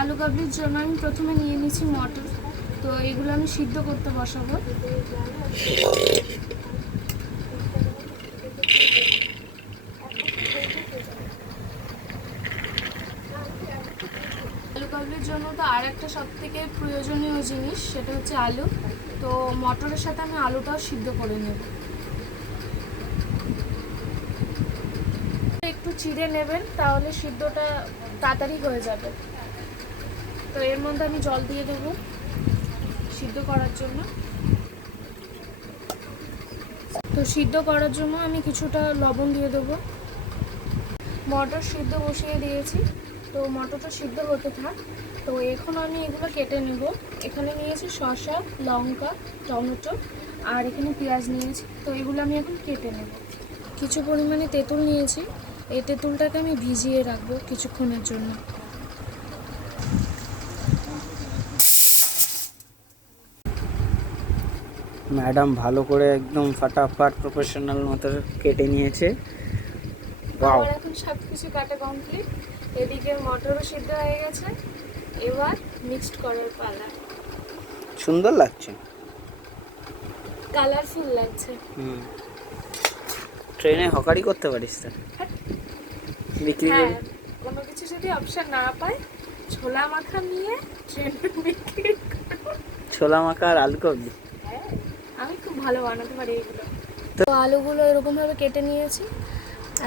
আলু কাবলির জন্য আমি প্রথমে নিয়ে নিয়েছি মটর। তো এগুলো আমি সিদ্ধ করতে বসাবো। আলু কাবলির জন্য তো আর একটা সবথেকে প্রয়োজনীয় জিনিস, সেটা হচ্ছে আলু। তো মটরের সাথে আমি আলুটাও সিদ্ধ করে নেব। একটু চিড়ে নেবেন, তাহলে সিদ্ধটা তাড়াতাড়ি হয়ে যাবে। তো এর মধ্যে আমি জল দিয়ে দেবো সিদ্ধ করার জন্য। তো সিদ্ধ করার জন্য আমি কিছুটা লবণ দিয়ে দেবো। মটর সিদ্ধ বসিয়ে দিয়েছি, তো মটরটা সিদ্ধ হতে থাক। তো এখন আমি এগুলো কেটে নেব। এখানে নিয়েছি শসা, লঙ্কা, টমেটো আর এখানে পেঁয়াজ নিয়েছি। তো এগুলো আমি এখন কেটে নেব। কিছু পরিমাণে তেঁতুল নিয়েছি, এই তেঁতুলটাকে আমি ভিজিয়ে রাখবো কিছুক্ষণের জন্য। ম্যাডাম ভালো করে একদম ফাটাফাট প্রফেশনাল মতো কেটে নিয়েছে। আমার এখন সব কিছু কাটা কমপ্লিট। এদিকে মটরও সিদ্ধ হয়ে গেছে, এবার মিক্সড করার পালা। সুন্দর লাগছে, কালারফুল লাগছে। ট্রেনে হকারি করতে পারিস তো, বিক্রি হ্যাঁ, করে। কোনো কিছু যদি অপশন না পাই, ছোলা মাখা নিয়ে ট্রেনে বিক্রি করব। ছোলা মাখা আর আলু কাবলি। হ্যাঁ, আমি খুব ভালো বানাতে পারি এগুলো। তো আলুগুলো এরকমভাবে কেটে নিয়েছি,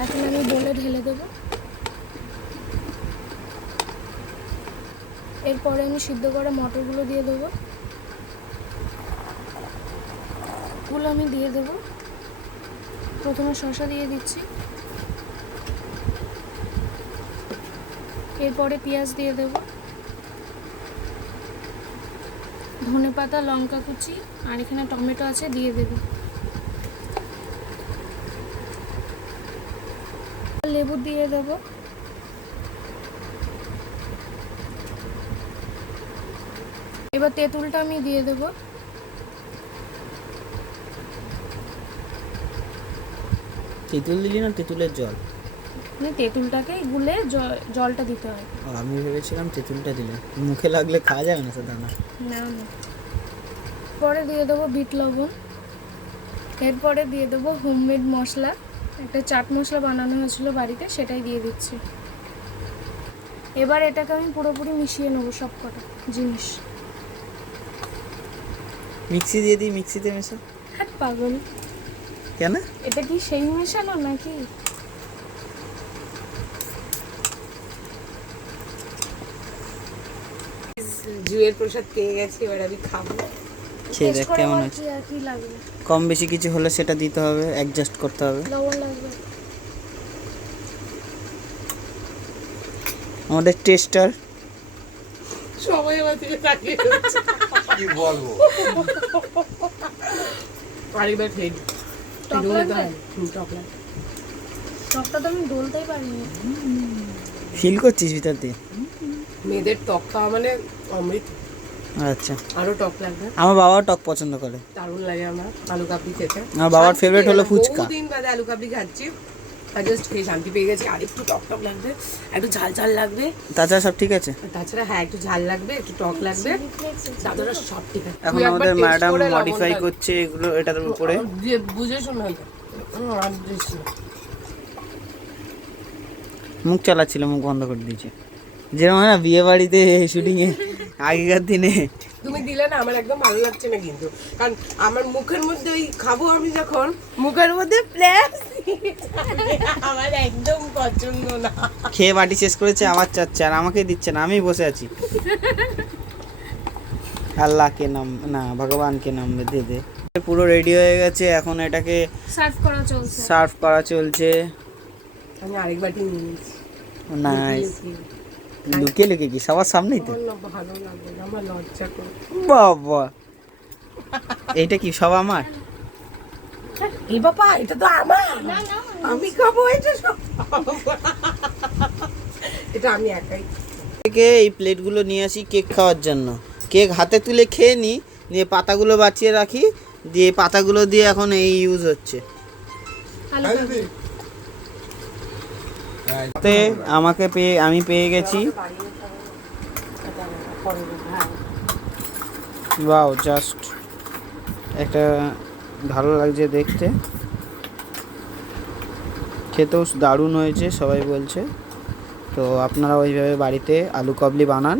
এখন আমি বলে ঢেলে দেবো। এরপরে আমি সিদ্ধ করা মটরগুলো দিয়ে দেবো। এগুলো আমি দিয়ে দেবো। প্রথমে শসা দিয়ে দিচ্ছি, এরপরে পেঁয়াজ দিয়ে দেব, ধনেপাতা, লঙ্কা কুচি আর এখানে টমেটো আছে দিয়ে দেব। লেবু দিয়ে দেব। এবার তেঁতুলটা আমি দিয়ে দেব। তেঁতুল দিলি না তেঁতুলের জল? মানে তেঁতুলটাকে গুলে জলটা দিতে হয়। আমি ভেবেছিলাম তেঁতুলটা দিলে মুখে লাগলে খাওয়া যাবে না, দানা। না না। পরে দিয়ে দেবো বিট লবণ। এরপরে দিয়ে দেবো হোমমেড মশলা, একটা চাট মশলা বানানো হয়েছিল বাড়িতে, সেটাই দিয়ে দিচ্ছি। এবার এটাকে আমি পুরোপুরি মিশিয়ে নেবো সব কটা জিনিস। মিক্সি দিয়ে দিই, মিক্সিতে মেশা। হ্যাঁ পাগল, কেন? এটা কি সেই মেশানো নাকি? জুয়ের প্রসাদ পেয়ে গেছি, এবার আমি খাবো। খেয়ে দেখ কেমন আছে। কি লাগবে? কম বেশি কিছু হলে সেটা দিতে হবে, অ্যাডজাস্ট করতে হবে। লবণ লাগবে। আমাদের টেস্টার সবাই আমার দিকে তাকিয়ে রয়েছে। কি বলবো? আরেকবার খেয়ে নি। টক লাগবে? টক লাগবে। টকটা তো আমি ডলতেই পারিনি। ফিল করছিস ভিতর দিয়ে? মেয়েদের টক খাওয়া মানে অমৃত। আচ্ছা, আরো টক লাগবে। আমার বাবাও টক পছন্দ করে। দারুণ লাগে আমার আলু কাবলি খেতে। আমার বাবার ফেভারিট হলো ফুচকা। বহুদিন বাদে আলু কাবলি খাচ্ছি, আর জাস্ট খেয়ে শান্তি পেয়ে গেছি। আর একটু টক টক লাগবে, একটু ঝাল ঝাল লাগবে। তাছাড়া সব ঠিক আছে। তাছাড়া হ্যাঁ, একটু ঝাল লাগবে, একটু টক লাগবে, তাছাড়া সব ঠিক আছে। এখন তুই একবার আমাদের taste ম্যাডাম করে লবণটা মডিফাই করছে এগুলো এটার উপরে। বুঝে শোনা যায়। আর বুঝিস না। মুখ চালাচ্ছিল, মুখ বন্ধ করে দিয়েছে। যেরকম হয় না বিয়ে বাড়িতে শুটিং এ আগেকার দিনে। তুমি দিলে না, আমার একদম ভালো লাগছে না কিন্তু, কারণ আমার মুখের মধ্যে ওই খাবো আমি যখন, মুখের মধ্যে প্লেস আমার একদম পছন্দ না। খেয়ে বাটি শেষ করেছে, আবার চাচ্ছে, আর আমাকে দিচ্ছে না, আমি বসে আছি। আল্লাহ কে নাম না, ভগবান কে নাম দে দে। পুরো রেডি হয়ে গেছে, এখন এটাকে সার্ভ করা চলছে। আমি আরেক বাটি নিয়ে নিয়েছি। নাইস। লুকিয়ে লুকিয়ে কি সবার সামনেই তো? আমার না ভালো লাগবে না, আমার লজ্জা করে। বাবা, এইটা কি সব আমার? এই বাবা, এটা তো আমার, আমি খাবো এটা সব। এটা আমি একাই। থেকে এই প্লেটগুলো নিয়ে আসি কেক খাওয়ার জন্য। কেক হাতে তুলে খেয়ে নিই, দিয়ে পাতাগুলো বাঁচিয়ে রাখি, দিয়ে পাতাগুলো দিয়ে এখন এই ইউজ হচ্ছে। আমি পেয়ে গেছি ওয়াও, জাস্ট একটা ভালো লাগছে দেখতে, খেতেও দারুণ হয়েছে সবাই বলছে। তো আপনারা ওইভাবে বাড়িতে আলু কাবলি বানান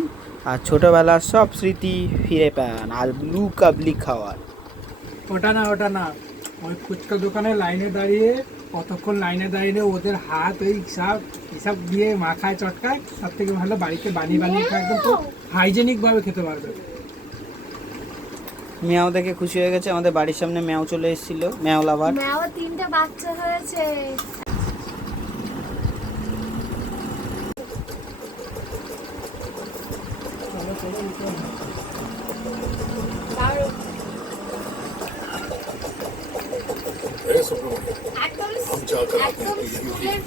আর ছোটোবেলার সব স্মৃতি ফিরে পান আলু কাবলি খাওয়ার। ওটা না ওই ফুচকা দোকানে লাইনে দাঁড়িয়ে কতক্ষণ লাইনে দাঁড়িয়ে ওদের হাত ওই হিসাব দিয়ে মাখায় চটকায়, তার থেকে ভালো বাড়িতে বানিয়ে খায়, একদম তো হাইজেনিক ভাবে খেতে পারবে। মেয়াও দেখে খুশি হয়ে গেছে, আমাদের বাড়ির সামনে মেয়াও চলে এসেছিল, মেয়াও লাভার। মেয়াও 3টা বাচ্চা হয়েছে। একদম একদম স্কুলের